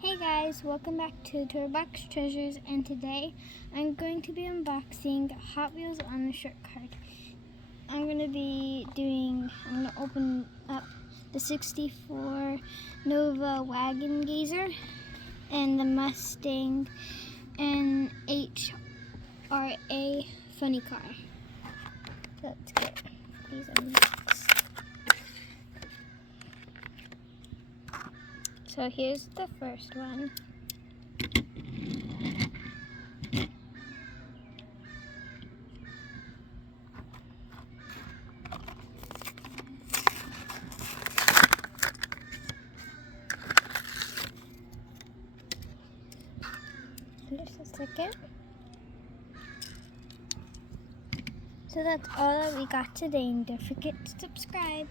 Hey guys, welcome back to Toolbox Treasures, and today I'm going to be unboxing Hot Wheels on the short card. I'm going to open up the 64 Nova Wagon Gazer and the Mustang NHRA funny car. Let's get these unboxed. So here's the first one. Just a second. So that's all that we got today, and don't forget to subscribe.